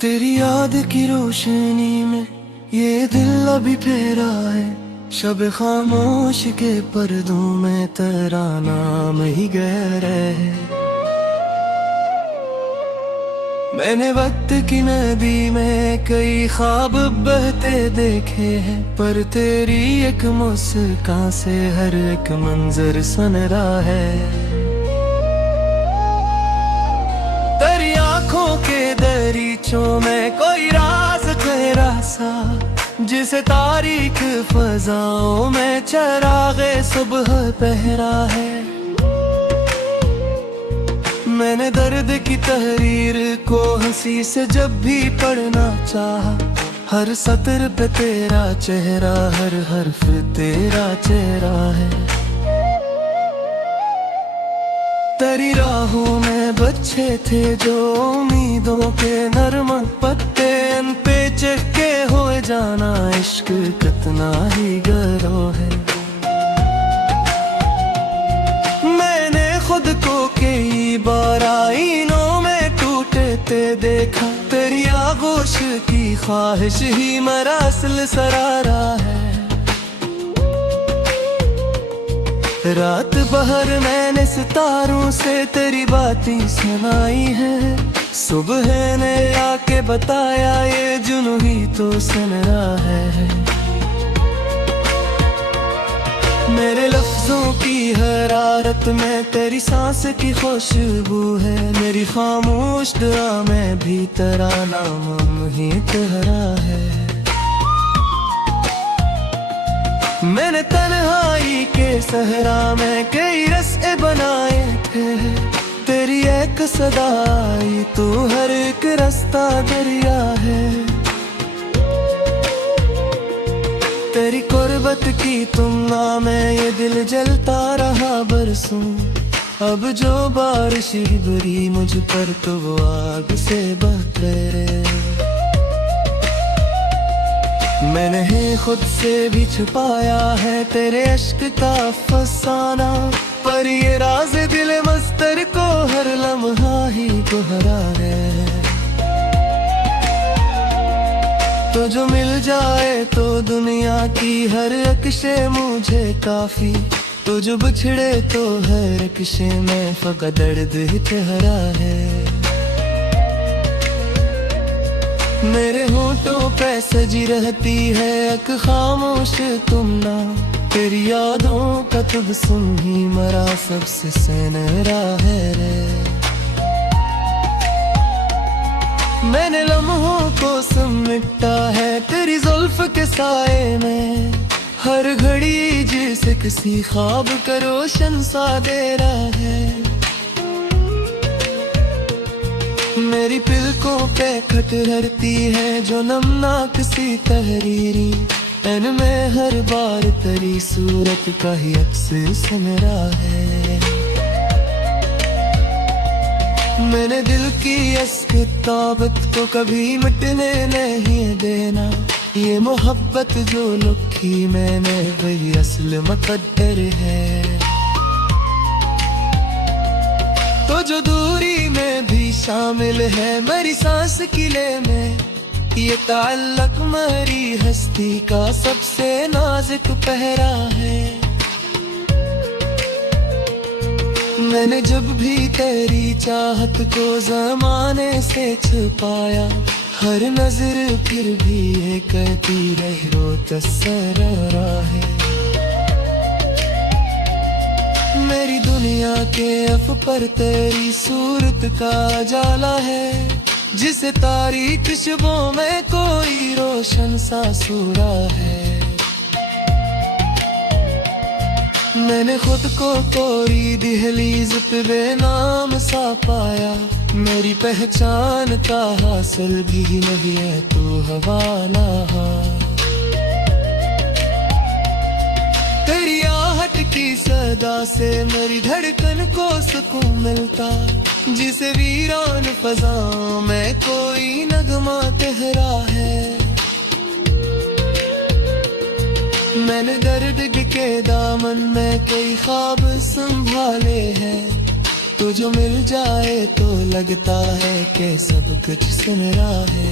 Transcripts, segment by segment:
तेरी याद की रोशनी में ये दिल अभी फेरा है। शब खामोश के पर्दों में तेरा नाम ही गहरा है। मैंने वक्त की नदी में कई ख्वाब बहते देखे हैं, पर तेरी एक मुस्कान से हर एक मंजर सुनहरा है। तेरी आंखों के दरीचों में कोई राज ठहरा सा, जिसे तारीख फजाओं में चरागे सुबह पहरा है। मैंने दर्द की तहरीर को हंसी से जब भी पढ़ना चाहा, हर सतर पे तेरा चेहरा, हर हर्फ तेरा चेहरा है। तेरी राहों में बच्चे थे जो उम्मीदों के नरम पत्ते, इन पे चक्के हो जाना इश्क कितना ही गहरा है। मैंने खुद को कई बार आईनों में टूटते देखा, तेरी आगोश की ख्वाहिश ही मेरा असल सरारा है। रात भर मैंने सितारों से तेरी बातें सुनाई हैं, सुबह ने आके बताया ये जुनूं ही तो सुनरा है। मेरे लफ्जों की हरारत में तेरी सांस की खुशबू है, मेरी खामोश दुआ में भी तेरा नाम ही तेरा है। मैंने तन्हाई के सहरा में कई रस्ते बनाए थे, तेरी एक सदाई तू हर एक रास्ता दरिया है। तेरी कुर्बत की तुमना में ये दिल जलता रहा बरसों, अब जो बारिश गिरी मुझ पर तो वो आग से बहरे। मैंने ही खुद से भी छुपाया है तेरे इश्क का फसाना, पर ये राज दिल मस्तर को हर लम्हा ही दोहरा है। तो जो मिल जाए तो दुनिया की हर अक्शे मुझे काफी, तो जो बिछड़े तो हर अक्शे में फकत दर्द ही ठहरा है। मेरे होठों पे सजी रहती है एक खामोश तुमना, तेरी यादों का तबस्सुम ही मरा सबसे सुनहरा है रे। मैंने लम्हों को समेटा है तेरी जुल्फ के साए में, हर घड़ी जैसे किसी ख्वाब का रोशन सा दे रहा है। मेरी पलकों पे खटरती है जो नमनाक सी तहरीरी, इनमें हर बार तेरी सूरत का ही अक्स सुनहरा है। मैंने दिल की अस्क ताबत को कभी मिटने नहीं देना, ये मोहब्बत जो लिखी मैंने वही असल मुकद्दर है। तो जो दूरी में भी शामिल है मेरी सांस किले में, ये ताल्लुक मेरी हस्ती का सबसे नाजुक पहरा है। मैंने जब भी तेरी चाहत को ज़माने से छुपाया, हर नजर फिर भी ये कहती रही रो तसरा है। मेरी दुनिया के अफ पर तेरी सूरत का जाला है, जिसे तारीख शुबों में कोई रोशन सा सूरा है। मैंने खुद को कोरी दहलीज पे बेनाम सा पाया, मेरी पहचान का हासिल भी नहीं है तू हवाला। तेरी आहट की सदा से मेरी धड़कन को सुकून मिलता, जिसे वीरान फजाओं में कोई नगमा तेहरा है। मैंने दर्द के दामन में कई ख्वाब संभाले हैं, तो जो मिल जाए तो लगता है कि सब कुछ सुन रहा है।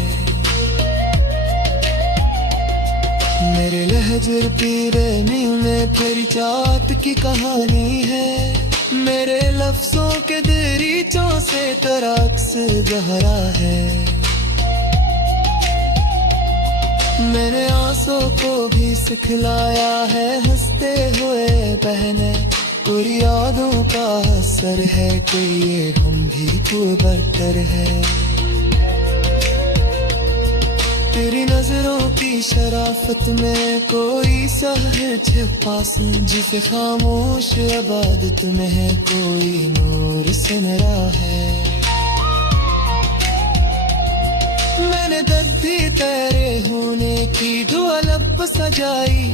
मेरे लहजरती रहनी में तेरी चाहत की कहानी है। मेरे लफ्जों के दरीचों से तेरा अक्स गहरा है। मैंने आंसू को भी सिखलाया है हंसते हुए बहने। पूरी यादों का असर है कि ये हम भी तो बदतर है। तेरी नजरों की शराफत में कोई सहर छिपा जिसे खामोश इबादत में है कोई नूर सुन रहा है। मैंने दर्द भी तेरे होने की दुआ लब सजाई।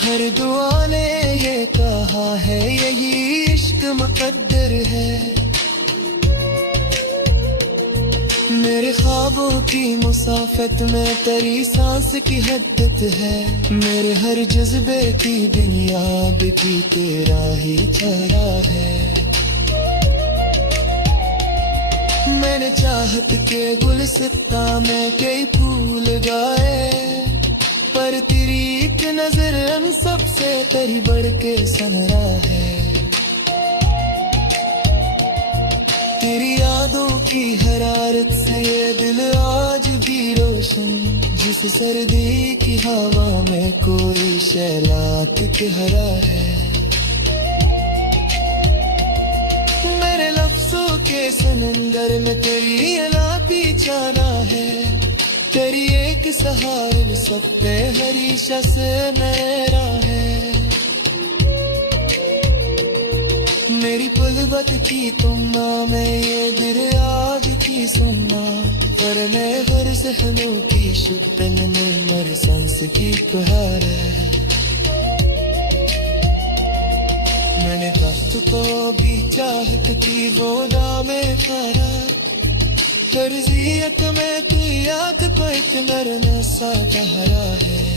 हर दुआ ने ये कहा है यही इश्क मुकद्दर है। मेरे ख्वाबों की मुसाफत में तेरी सांस की हद्दत है। मेरे हर जज्बे की बुनियाद की तेरा ही चेहरा है। मैंने चाहत के गुलसिता में कई फूल गाए, पर तेरी एक नजर हम सबसे तेरी बढ़ के सनरा है। तेरी यादों की हरारत से ये दिल आज भी रोशन, जिस सर्दी की हवा में कोई शैलात के हरा है। मेरे लफ्जों के समंदर में तेरी अला पीछाना है। तेरी एक सहारे सब पे हरीशा से मेरा है। मेरी पुलबत की तुमना में ये दिल आज की सुनना, वरने हर सहनों की शुद्धन में मेरे सांस की कुहार है। मैंने वक्त को भी चाहत की गोदा में करार, फर्जियत में तू याद को एक नरम सा गहरा है।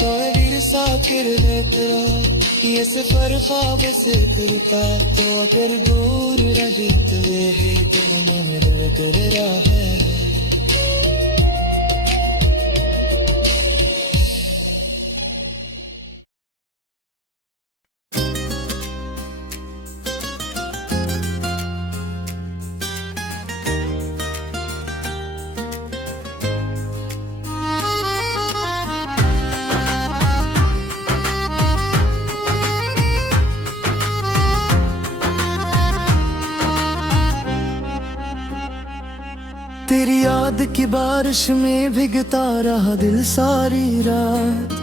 तो सा किरने तेरा ये सफर ख्वाब से करता, तो अगर दूर रही तो ये दिन में कर रहा है। तेरी याद की बारिश में भीगता रहा दिल सारी रात।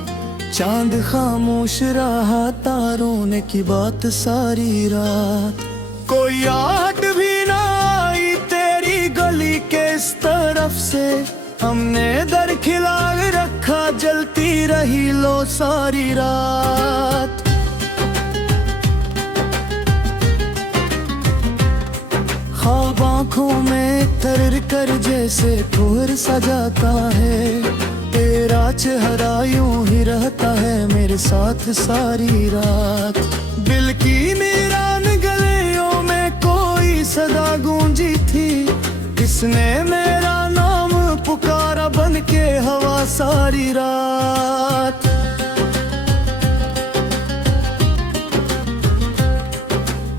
चांद खामोश रहा तारों ने की बात सारी रात। कोई याद भी ना आई तेरी गली के इस तरफ से, हमने दर खिला रखा जलती रही लो सारी रात। ख्वाब आँखों में तर कर जैसे कोहर सजाता है, तेरा चेहरा यूं ही रहता है मेरे साथ सारी रात। दिल की नीरान गलियों में कोई सदा गूंजी थी, किसने मेरा नाम पुकारा बन के हवा सारी रात।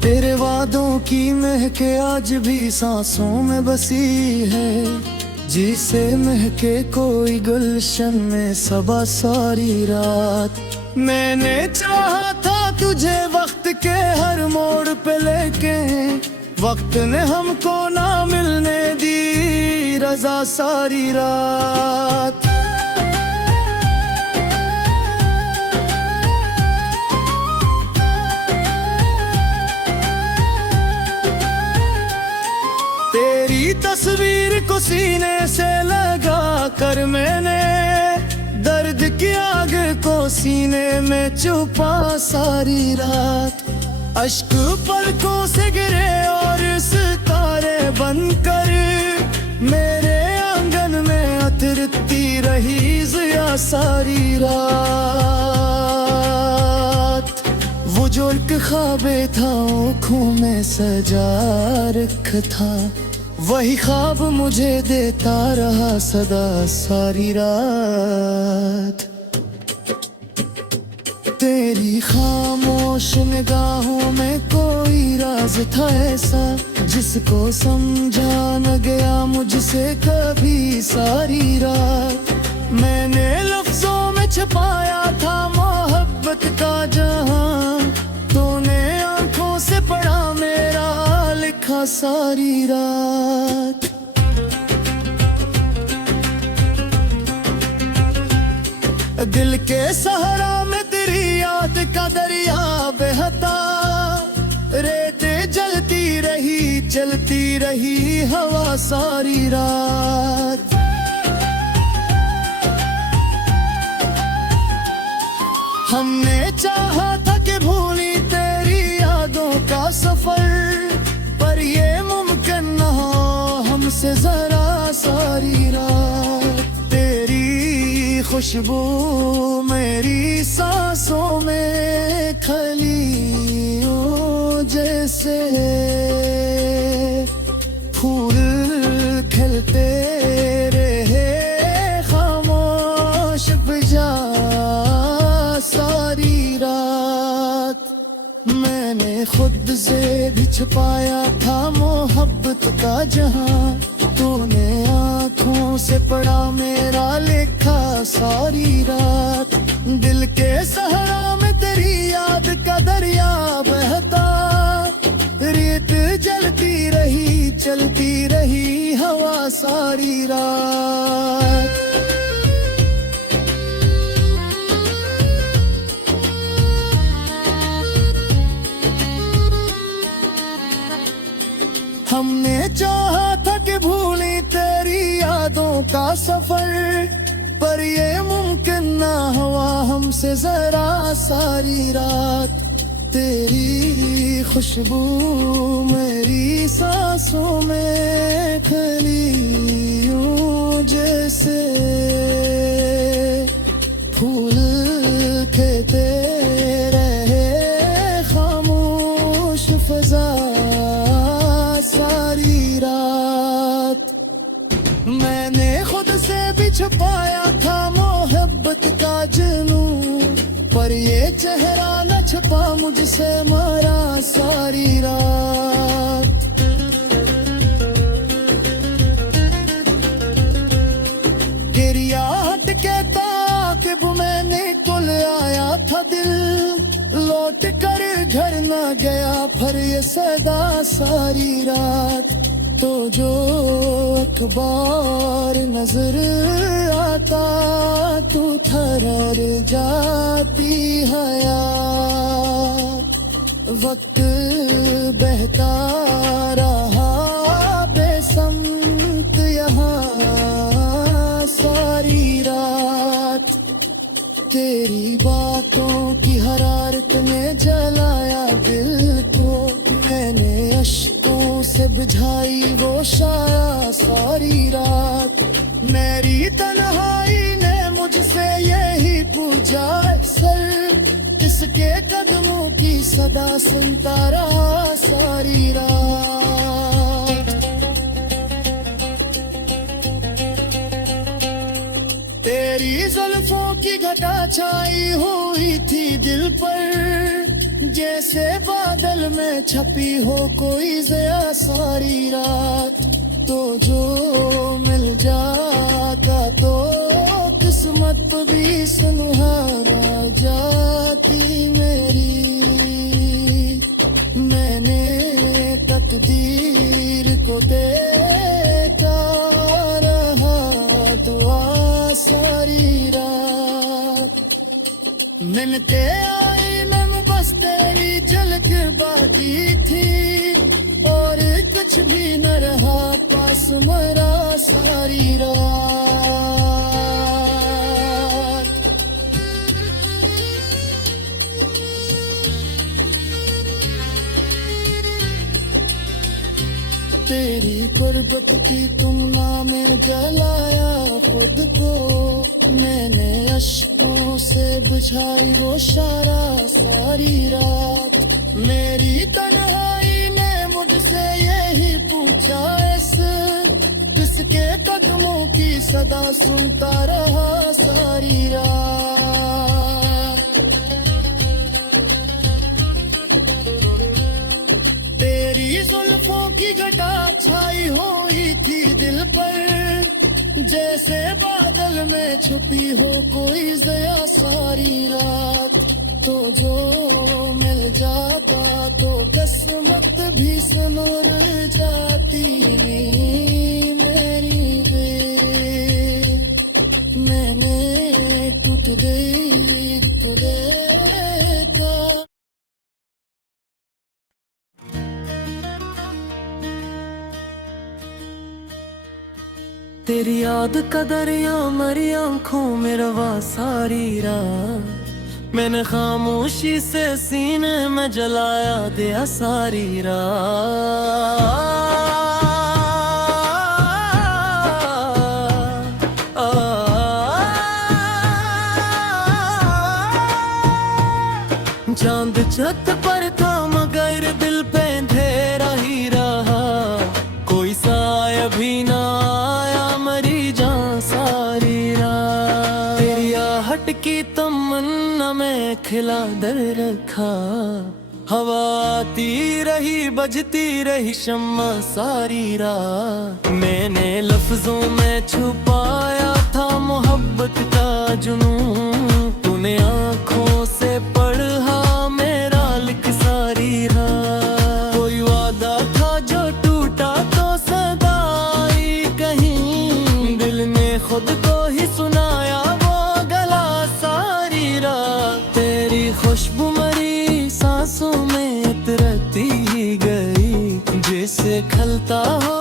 तेरे वादों की महके आज भी सांसों में बसी है, जिसे महके कोई गुलशन में सबा सारी रात। मैंने चाहा था तुझे वक्त के हर मोड़ पे लेके, वक्त ने हमको ना मिलने दी रजा सारी रात। तेरी तस्वीर को सीने से लगा कर मैंने दर्द की आग को सीने में छुपा सारी रात। अश्क पलकों से गिरे और सितारे बनकर मेरे आंगन में उतरती रही जिया सारी रात। वो जो एक ख्वाबे था आँखों में सजा रखा था, वही ख्वाब मुझे देता रहा सदा सारी रात। तेरी खामोश निगाहों में कोई राज था ऐसा, जिसको समझा न गया मुझसे कभी सारी रात। मैंने लफ्जों में छुपाया था मोहब्बत का जहां, तूने आंखों से पढ़ा मेरा लिखा सारी रात। दिल के सहारा में तेरी याद का दरिया बहता, रेते जलती रही हवा सारी रात। हमने चाहा था कि भूली तेरी यादों का सफर, पर ये मुमकिन न हो हमसे जरा सारी रात। तेरी खुशबू मेरी सांसों में खलियों जैसे, फूल खिलते रहे खामोश फिजा सारी रात। मैंने खुद से भी छुपाया था मोहब्बत का जहां, तूने आँखों से पढ़ा मेरा लिखा सारी रात। दिल के सहारा में तेरी याद का दरिया बहता, रेत चलती रही हवा सारी रात। हमने चाहा था कि भूली तेरी यादों का सफर, पर ये मुमकिन ना हुआ हमसे जरा सारी रात। तेरी खुशबू मेरी सांसों में खलियों जैसे, फूल खिलते रहे खामोश फजा सारी रात। मैंने खुद से भी छुपाया था मोहब्बत का जुनून, पर ये चेहरा न छुपा मुझसे मरा सारी रात। गिरिया हट के ताकिब मैंने कुल आया था दिल, लौट कर घर न गया फिर ये सदा सारी रात। तो जो अखबार नजर आता तू थरर जाती हयात। वक्त बहता रहा बेसमत यहाँ सारी रात। तेरी बातों की हरारत ने जलाया दिल को, मैंने अश्कों से बुझाई वो शाया सारी रात। मेरी तन्हाई ने मुझसे यही पूछा सर, किसके कदमों की सदा सुनता रहा सारी रात। तेरी जुल्फों की घटा छाई हुई थी दिल पर, जैसे बादल में छपी हो कोई ज़या सारी रात। तो जो मिल जाता तो किस्मत भी सुनहरा जाती मेरी। मैंने तकदीर को देता रहा दुआ सारी रात। मिलते आई मैं बस तेरी झलक बाकी थी, और कुछ भी न रहा पास मरा सारी रात। तेरी गुर्बत की तुमना में जलाया खुद को मैंने, अश्कों से बुझाई वो शारा सारी रात। मेरी तन्हाई ने मुझसे यही पूछा, इस किसके कदमों की सदा सुनता रहा सारी रात। तेरी जुल्फों की घटा छाई हुई थी दिल पर, जैसे बादल में छुपी हो कोई ज़या सारी रात। तो जो मिल जाता तो किस्मत भी सनोर जाती मेरी वे, मैंने टूट गई था। तेरी याद का दरिया मेरी आंखों में रवा सारी रात, मैंने खामोशी से सीने में जलाया दिया सारी रात। चांद छत पर था मगर दिल पे अंधेरा ही रहा, कोई साया भी ना आया मरी जान सारी रात। तेरी आहट की तमन्ना में खिला दर रखा, हवा आती रही बजती रही शम्मा सारी रात। मैंने लफ्जों में छुपाया था मोहब्बत का जुनून, तूने आंखों से पढ़ा मेरा लिख सारी रात। कोई वादा था जो टूटा तो सदाई कहीं, दिल ने खुद को ही सुनाया वो गला सारी रात। तेरी खुशबू मरी सांसों में उतरती ही गई, जैसे खलता हो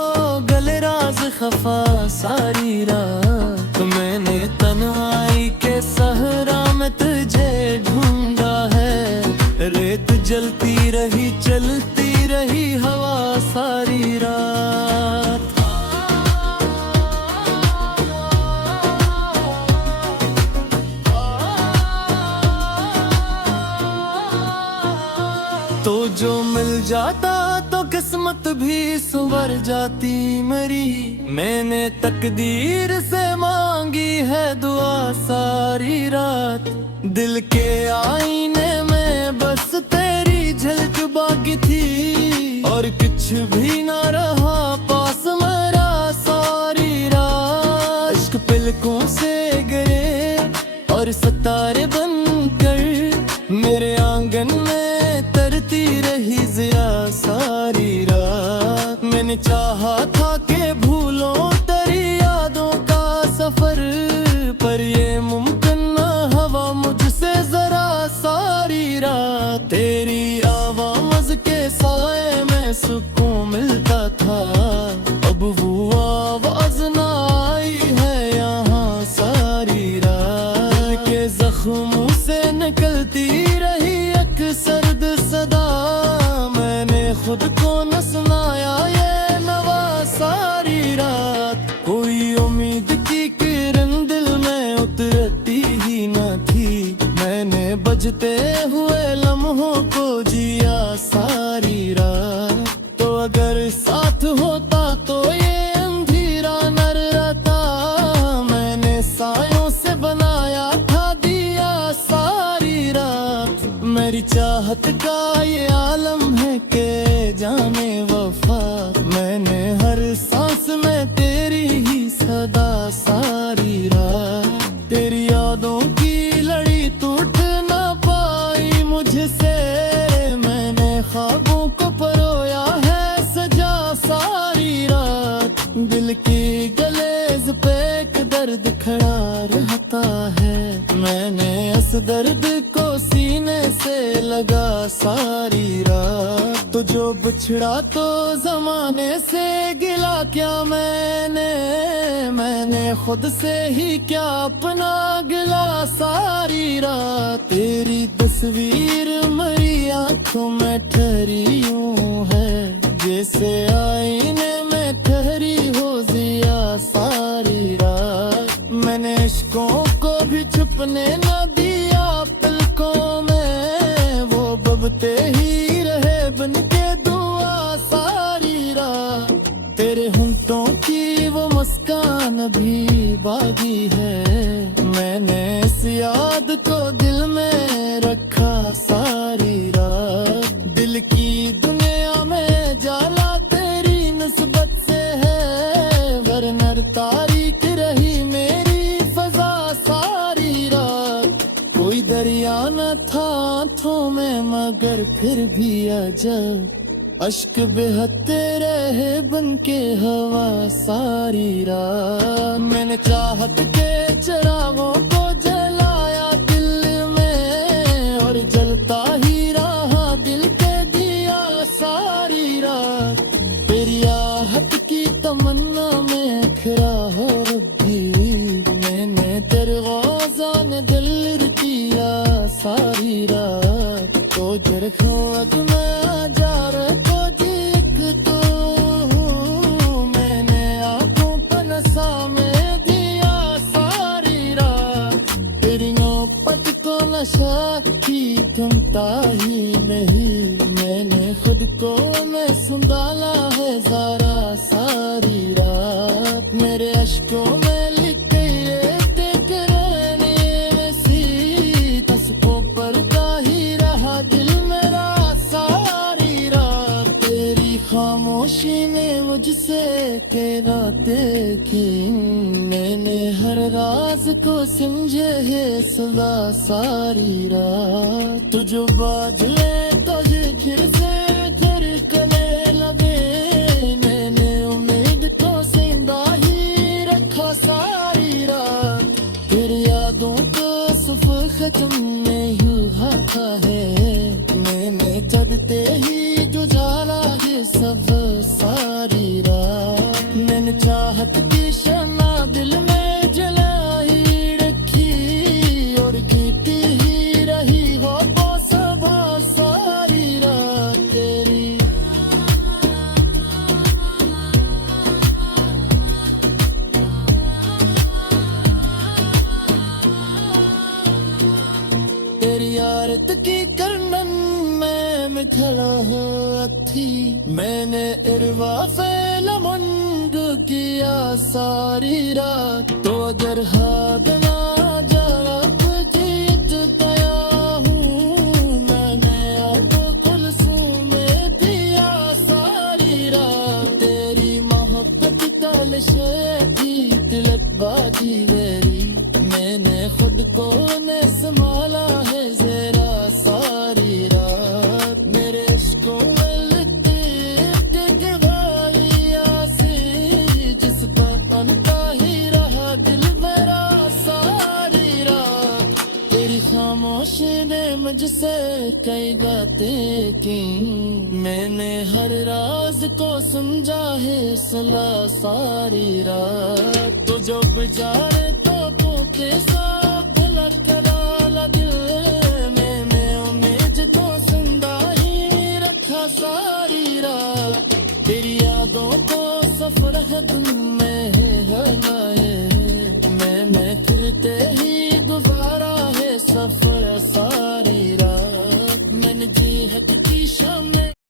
गले राज खफा सारी रात। मैंने तन्हाई के सहरा में तुझे ढूंढा है, रेत जलती रही चलती रही हवा सारी रात। तो जो मिल जाता तो किस्मत भी संवर जाती मेरी, मैंने तकदीर से मांगी है दुआ सारी रात। दिल के आईने में बस तेरी झलक बाकी थी, और कुछ भी ना रहा पास मेरा सारी रात। इश्क पलकों से गिरे और सितारे बनकर मेरे आंगन में तरती रही ज़िया सारी रात। मैंने चाहा था कि भूलो तेरी यादों का सफर, पर ये मुमकिन न हवा मुझसे जरा सारी रात। तेरी आवाज़ के साए में सुकून मिलता था, अब वो आवाज़ ना आई है यहाँ सारी रात। दिल के जख्मों से निकलती रही एक सर्द सदा, मैंने खुद को न सुनाया ये नवा सारी रात। कोई उम्मीद की किरण दिल में उतरती ही न थी, मैंने बजते हुए लम्हों को जिया सारी रात। तो अगर साथ होता तो ये अंधेरा न रहता, मैंने सायों से बनाया था दिया सारी रात। मेरी चाहत का ये आलम है कि जाने वफा, मैंने हर सांस में तेरी ही सदा सारी रात। तेरी यादों की लड़ी टूट ना पाई मुझसे, मैंने ख्वाबों को परोया है सजा सारी रात। दिल की गलेज पे एक दर्द खड़ा रहता है, मैंने इस दर्द को सीने से लगा सारी रात। तो जो बिछड़ा तो जमाने से गिला क्या मैंने खुद से ही क्या अपना गिला सारी रात। तेरी तस्वीर मेरी आंखों में ठहरी यूं है, जैसे आईने सपने न दिया पलकों में, वो बबते ही रहे बन के दुआ सारी रात। तेरे होंठों की वो मुस्कान भी बागी है, मैंने इस याद को दिल में रखा सारी रात। दिल की दुनिया में जाला तेरी निस्बत से है, वरना तारीख रही मेरी फजा सारी रात। कोई दरिया न था आँखों में मगर फिर भी अजब, अश्क बहते रहे बन के हवा सारी रात। मैंने चाहत के चिरागों को जलाया दिल में, और जलता ही रहा दिल के दिया सारी रात। तेरी आहट की तमन्ना में खिरा हो रब्बी, मैंने तेरे गौज़ान दिल दिया सारी रात। तो जरखो मैं जा रखो दिख तो, मैंने आँखों पर नशा में दिया सारी रात। तेरी पट को नशा की थमता ही नहीं, मैंने खुद को मैं संभाला है जरा सारी रात। मेरे अश्कों में लिख गई देख रहने में सी, तस्कों पर का ही रहा दिल मेरा सारी रात। तेरी खामोशी ने मुझसे कहना देखी, मैंने हर राज को समझे है सदा सारी रात। तुझो बाज ले तुझे फिर से फिर कने लगे, मैंने उम्मीद को जिंदा ही रखा सारी रात। फिर यादों को सफर खत्म नहीं हुआ है, मैंने चढ़ते ही गुजारा है सब सारी रात। मैंने चाहत की शमा दिल में जलाई रखी, और कीती ही रही हो सब सारी रात। तेरी तेरी आरत की करनन में मिठला हो थी, मैंने इरवा फैला मुंग किया सारी रात। तो अगर हाथ ना जरा जीत तया हूँ, मैंने आपको कुलसूम में दिया सारी रात। तेरी मोहब्बत ताल से थी तिलक बाजी मेरी, मैंने खुद को न संभाला है जरा सारी रात। मेरे इश्कों में लिखते गवाइया से, जिस पर अनका ही रहा दिल मेरा सारी रात। तेरी खामोशी ने मुझसे कई बातें की, मैंने हर राज को समझा है सला सारी रात। तो जो गुजारे तो पोते सब भला करा दिल, मैंने उम्मीद को जिंदा ही रखा सारी रात। तेरी यादों को सफर है दिन में है, मैंने फिरते ही गुजारा है सफर सारी रात। मैंने जी हट की